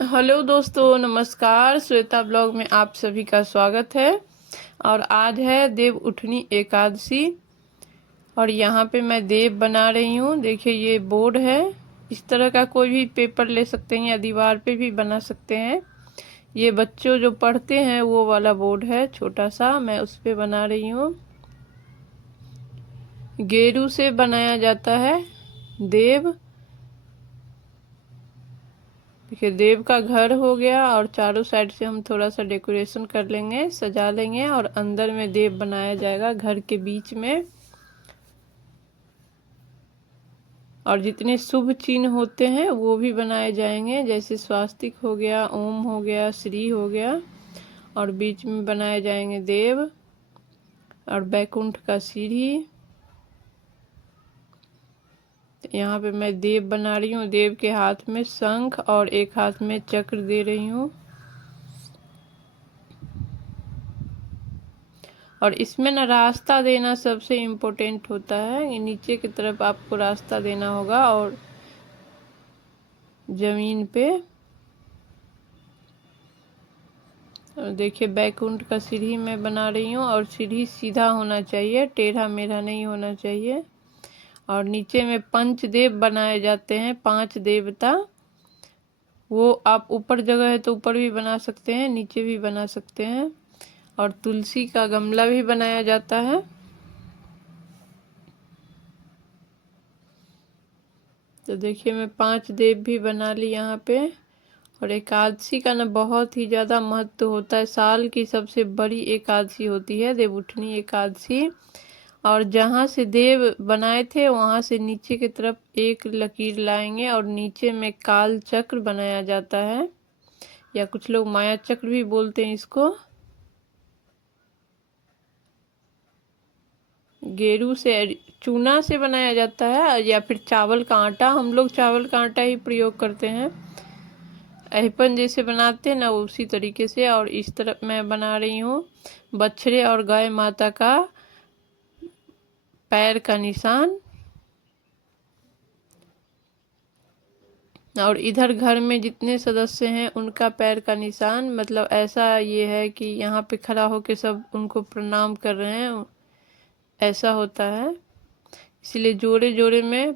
Hello दोस्तों, नमस्कार। Shweta blog में आप सभी का स्वागत है। और आज है देव उठनी एकादशी और यहाँ पे मैं देव बना रही हूँ। देखिए ये बोर्ड है, इस तरह का कोई भी पेपर ले सकते हैं या दीवार पे भी बना सकते हैं। ये बच्चों जो पढ़ते हैं वो वाला बोर्ड है, छोटा सा, मैं उस पे बना रही हूँ। गेरू से बनाया जाता है देव। देखिए देव का घर हो गया और चारों साइड से हम थोड़ा सा डेकोरेशन कर लेंगे, सजा लेंगे और अंदर में देव बनाया जाएगा घर के बीच में। और जितने शुभ चिन्ह होते हैं वो भी बनाए जाएंगे, जैसे स्वास्तिक हो गया, ओम हो गया, श्री हो गया। और बीच में बनाए जाएंगे देव और बैकुंठ का सीढ़ी। यहाँ पे मैं देव बना रही हूँ। देव के हाथ में शंख और एक हाथ में चक्र दे रही हूँ। और इसमें ना रास्ता देना सबसे इम्पोर्टेंट होता है। ये नीचे की तरफ आपको रास्ता देना होगा और जमीन पे। और देखिए बैकुंठ का सीढ़ी मैं बना रही हूँ और सीढ़ी सीधा होना चाहिए, टेढ़ा मेढ़ा नहीं होना चाहिए। और नीचे में पंचदेव बनाए जाते हैं, 5 देवता। वो आप ऊपर जगह है तो ऊपर भी बना सकते हैं, नीचे भी बना सकते हैं। और तुलसी का गमला भी बनाया जाता है। तो देखिए मैं 5 देव भी बना ली यहाँ पे। और एकादशी का ना बहुत ही ज़्यादा महत्व होता है। साल की सबसे बड़ी एकादशी होती है देवउठनी एकादशी। और जहाँ से देव बनाए थे वहाँ से नीचे की तरफ एक लकीर लाएंगे और नीचे में काल चक्र बनाया जाता है, या कुछ लोग माया चक्र भी बोलते हैं इसको। गेरू से, चूना से बनाया जाता है या फिर चावल का आटा। हम लोग चावल का आटा ही प्रयोग करते हैं। अहिपन जैसे बनाते हैं ना उसी तरीके से। और इस तरफ मैं बना रही हूँ बछड़े और गाय माता का पैर का निशान। और इधर घर में जितने सदस्य हैं उनका पैर का निशान, मतलब ऐसा ये है कि यहाँ पे खड़ा होके सब उनको प्रणाम कर रहे हैं, ऐसा होता है। इसलिए जोड़े जोड़े में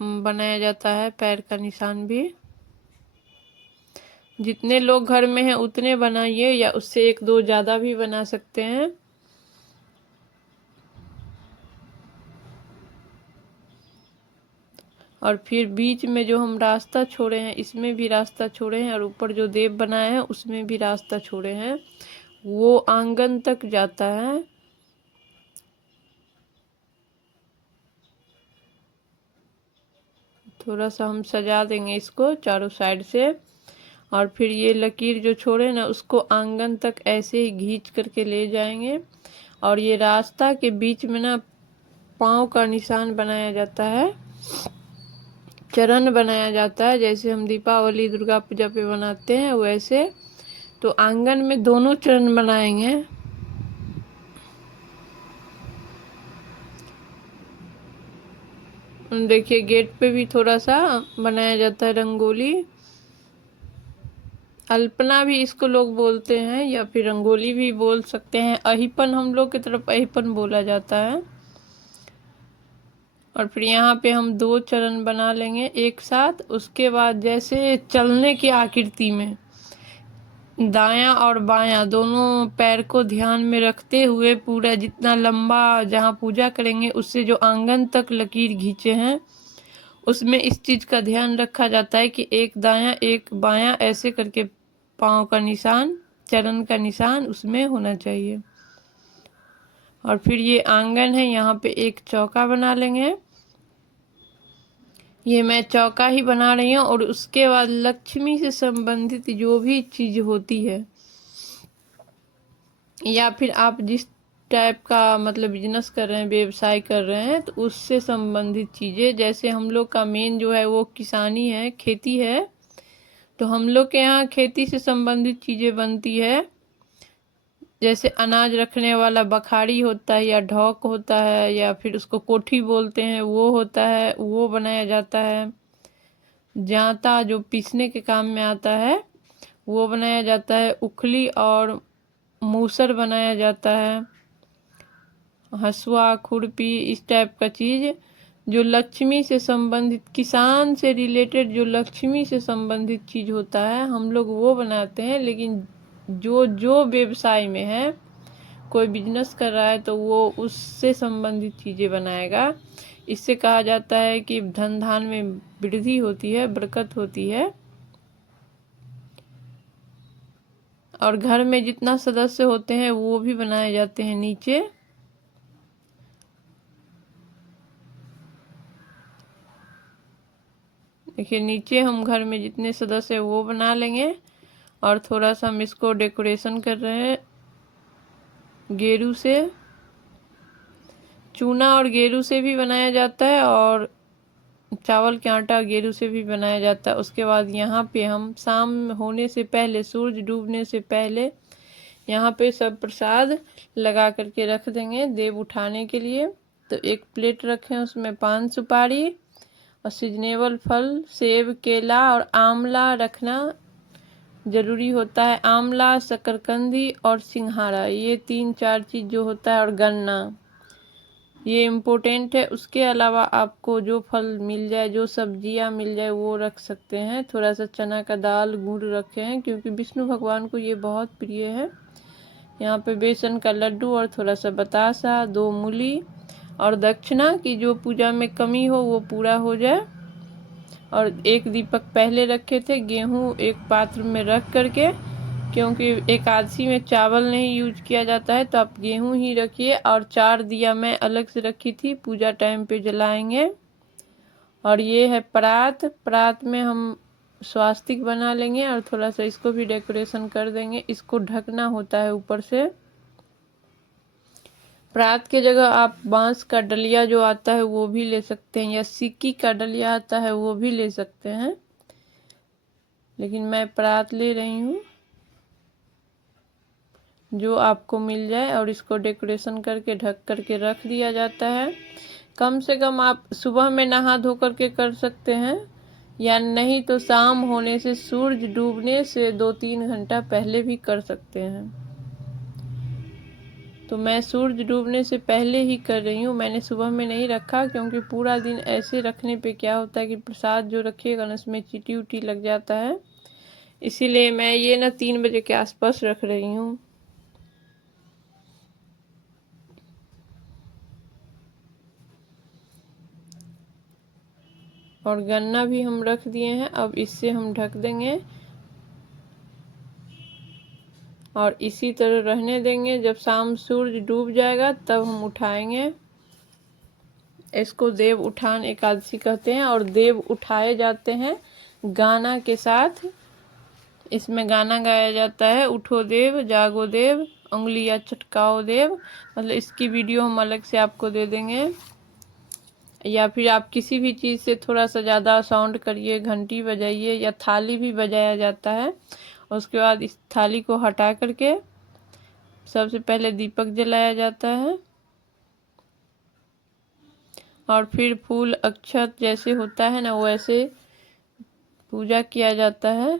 बनाया जाता है पैर का निशान भी। जितने लोग घर में हैं उतने बनाइए, या उससे 1-2 ज़्यादा भी बना सकते हैं। और फिर बीच में जो हम रास्ता छोड़े हैं इसमें भी रास्ता छोड़े हैं, और ऊपर जो देव बनाए हैं उसमें भी रास्ता छोड़े हैं, वो आंगन तक जाता है। थोड़ा सा हम सजा देंगे इसको चारों साइड से। और फिर ये लकीर जो छोड़े ना उसको आंगन तक ऐसे ही खींच करके ले जाएंगे। और ये रास्ता के बीच में ना पाँव का निशान बनाया जाता है, चरण बनाया जाता है, जैसे हम दीपावली दुर्गा पूजा पे बनाते हैं वैसे। तो आंगन में दोनों चरण बनाएंगे। देखिए गेट पे भी थोड़ा सा बनाया जाता है रंगोली। अल्पना भी इसको लोग बोलते हैं, या फिर रंगोली भी बोल सकते हैं। अहिपन हम लोग की तरफ अहिपन बोला जाता है। और फिर यहाँ पे हम 2 चरण बना लेंगे एक साथ। उसके बाद जैसे चलने की आकृति में दायां और बायां दोनों पैर को ध्यान में रखते हुए पूरा जितना लंबा जहाँ पूजा करेंगे उससे जो आंगन तक लकीर खींचे हैं उसमें इस चीज का ध्यान रखा जाता है कि एक दायां एक बायां ऐसे करके पाँव का निशान, चरण का निशान उसमें होना चाहिए। और फिर ये आंगन है, यहाँ पे एक चौका बना लेंगे। ये मैं चौका ही बना रही हूँ। और उसके बाद लक्ष्मी से संबंधित जो भी चीज होती है, या फिर आप जिस टाइप का मतलब बिजनेस कर रहे हैं, व्यवसाय कर रहे हैं, तो उससे संबंधित चीजें, जैसे हम लोग का मेन जो है वो किसानी है, खेती है। तो हम लोग के यहाँ खेती से संबंधित चीजें बनती है। जैसे अनाज रखने वाला बखारी होता है, या ढौक होता है, या फिर उसको कोठी बोलते हैं, वो होता है, वो बनाया जाता है। जांता जो पीसने के काम में आता है, वो बनाया जाता है। उखली और मूसर बनाया जाता है। हसुआ, खुरपी, इस टाइप का चीज़ जो लक्ष्मी से संबंधित, किसान से रिलेटेड जो लक्ष्मी से संबंधित चीज़ होता है हम लोग वो बनाते हैं। लेकिन जो जो व्यवसाय में है, कोई बिजनेस कर रहा है तो वो उससे संबंधित चीज़ें बनाएगा। इससे कहा जाता है कि धन धान में वृद्धि होती है, बरकत होती है। और घर में जितना सदस्य होते हैं वो भी बनाए जाते हैं नीचे। देखिए नीचे हम घर में जितने सदस्य हैं वो बना लेंगे। और थोड़ा सा हम इसको डेकोरेशन कर रहे हैं गेरू से। चूना और गेरू से भी बनाया जाता है और चावल के आटा गेरू से भी बनाया जाता है। उसके बाद यहाँ पे हम शाम होने से पहले, सूरज डूबने से पहले यहाँ पे सब प्रसाद लगा करके रख देंगे देव उठाने के लिए। तो एक प्लेट रखें, उसमें पान सुपारी और सीजनेबल फल, सेब, केला और आंवला रखना ज़रूरी होता है। आंवला, शकरकंदी और सिंघाड़ा, ये 3-4 चीज़ जो होता है, और गन्ना, ये इम्पोर्टेंट है। उसके अलावा आपको जो फल मिल जाए, जो सब्जियां मिल जाए वो रख सकते हैं। थोड़ा सा चना का दाल, गुड़ रखे हैं क्योंकि विष्णु भगवान को ये बहुत प्रिय है। यहाँ पे बेसन का लड्डू और थोड़ा सा बतासा, 2 मूली और दक्षिणा की जो पूजा में कमी हो वो पूरा हो जाए। और एक दीपक पहले रखे थे, गेहूँ एक पात्र में रख करके, क्योंकि एकादशी में चावल नहीं यूज किया जाता है तो आप गेहूं ही रखिए। और 4 दिया मैं अलग से रखी थी, पूजा टाइम पे जलाएंगे। और ये है परात। परात में हम स्वास्तिक बना लेंगे और थोड़ा सा इसको भी डेकोरेशन कर देंगे। इसको ढकना होता है ऊपर से। परात के जगह आप बांस का डलिया जो आता है वो भी ले सकते हैं, या सिक्की का डलिया आता है वो भी ले सकते हैं, लेकिन मैं परात ले रही हूँ, जो आपको मिल जाए। और इसको डेकोरेशन करके ढक करके रख दिया जाता है। कम से कम आप सुबह में नहा धो करके कर सकते हैं, या नहीं तो शाम होने से, सूरज डूबने से 2-3 घंटा पहले भी कर सकते हैं। तो मैं सूरज डूबने से पहले ही कर रही हूँ, मैंने सुबह में नहीं रखा, क्योंकि पूरा दिन ऐसे रखने पे क्या होता है कि प्रसाद जो रखिएगा ना उसमें चीटी उटी लग जाता है। इसीलिए मैं ये ना 3 बजे के आसपास रख रही हूँ। और गन्ना भी हम रख दिए हैं, अब इससे हम ढक देंगे और इसी तरह रहने देंगे। जब शाम सूरज डूब जाएगा तब हम उठाएंगे। इसको देव उठान एकादशी कहते हैं और देव उठाए जाते हैं गाना के साथ। इसमें गाना गाया जाता है, उठो देव, जागो देव, उंगलियां चटकाओ देव। मतलब इसकी वीडियो हम अलग से आपको दे देंगे, या फिर आप किसी भी चीज़ से थोड़ा सा ज़्यादा साउंड करिए, घंटी बजाइए, या थाली भी बजाया जाता है। उसके बाद इस थाली को हटा करके सबसे पहले दीपक जलाया जाता है और फिर फूल अक्षत जैसे होता है ना वैसे पूजा किया जाता है।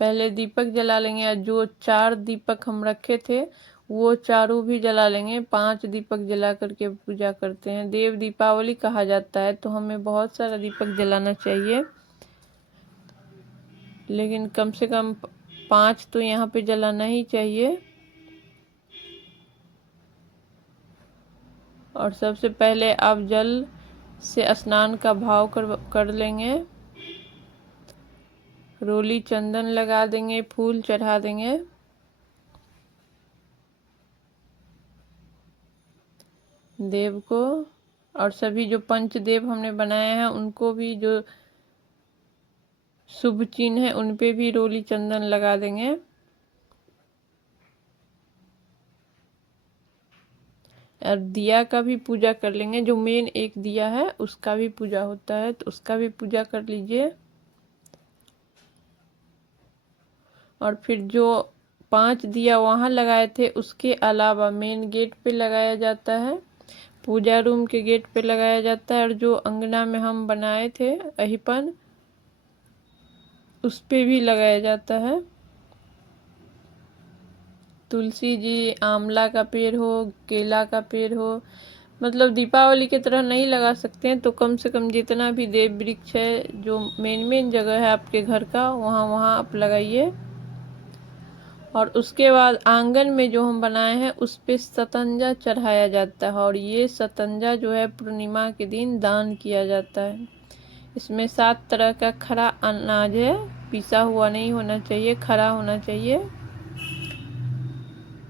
पहले दीपक जला लेंगे, और जो 4 दीपक हम रखे थे वो चारों भी जला लेंगे। 5 दीपक जला करके पूजा करते हैं। देव दीपावली कहा जाता है, तो हमें बहुत सारा दीपक जलाना चाहिए, लेकिन कम से कम 5 तो यहाँ पे जलाना ही चाहिए। और सबसे पहले आप जल से स्नान का भाव कर लेंगे, रोली चंदन लगा देंगे, फूल चढ़ा देंगे। देव को, और सभी जो पंचदेव हमने बनाए हैं उनको भी, जो शुभ चिन्ह है उन पे भी रोली चंदन लगा देंगे। और दिया का भी पूजा कर लेंगे, जो मेन एक दिया है उसका भी पूजा होता है, तो उसका भी पूजा कर लीजिए। और फिर जो 5 दिया वहाँ लगाए थे उसके अलावा मेन गेट पे लगाया जाता है। पूजा रूम के गेट पे लगाया जाता है, और जो अंगना में हम बनाए थे अहिपन उस पे भी लगाया जाता है। तुलसी जी, आंवला का पेड़ हो, केला का पेड़ हो, मतलब दीपावली की तरह नहीं लगा सकते हैं तो कम से कम जितना भी देव वृक्ष है जो मेन जगह है आपके घर का वहाँ आप लगाइए। और उसके बाद आंगन में जो हम बनाए हैं उस पे सतंजा चढ़ाया जाता है, और ये सतंजा जो है पूर्णिमा के दिन दान किया जाता है। इसमें 7 तरह का खरा अनाज है, पिसा हुआ नहीं होना चाहिए, खरा होना चाहिए,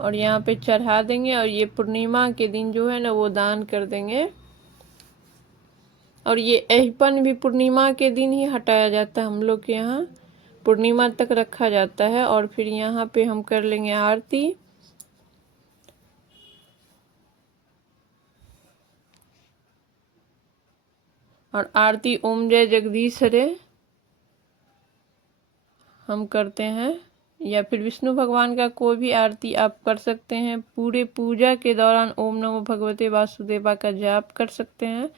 और यहाँ पे चढ़ा देंगे। और ये पूर्णिमा के दिन जो है ना वो दान कर देंगे। और ये अहिपन भी पूर्णिमा के दिन ही हटाया जाता है, हम लोग के यहाँ पूर्णिमा तक रखा जाता है। और फिर यहाँ पे हम कर लेंगे आरती। और आरती ओम जय जगदीश हरे हम करते हैं, या फिर विष्णु भगवान का कोई भी आरती आप कर सकते हैं। पूरे पूजा के दौरान ओम नमो भगवते वासुदेवा का जाप कर सकते हैं।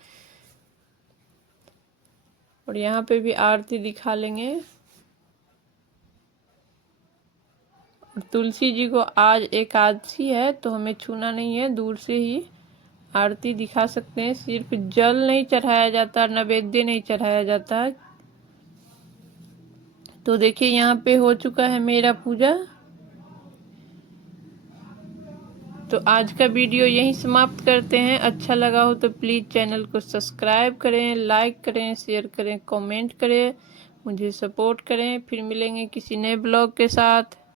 और यहाँ पे भी आरती दिखा लेंगे। और तुलसी जी को आज एकादशी है तो हमें छूना नहीं है, दूर से ही आरती दिखा सकते हैं। सिर्फ जल नहीं चढ़ाया जाता, नैवेद्य नहीं चढ़ाया जाता। तो देखिए यहाँ पे हो चुका है मेरा पूजा। तो आज का वीडियो यहीं समाप्त करते हैं। अच्छा लगा हो तो प्लीज़ चैनल को सब्सक्राइब करें, लाइक करें, शेयर करें, कमेंट करें, मुझे सपोर्ट करें। फिर मिलेंगे किसी नए ब्लॉग के साथ।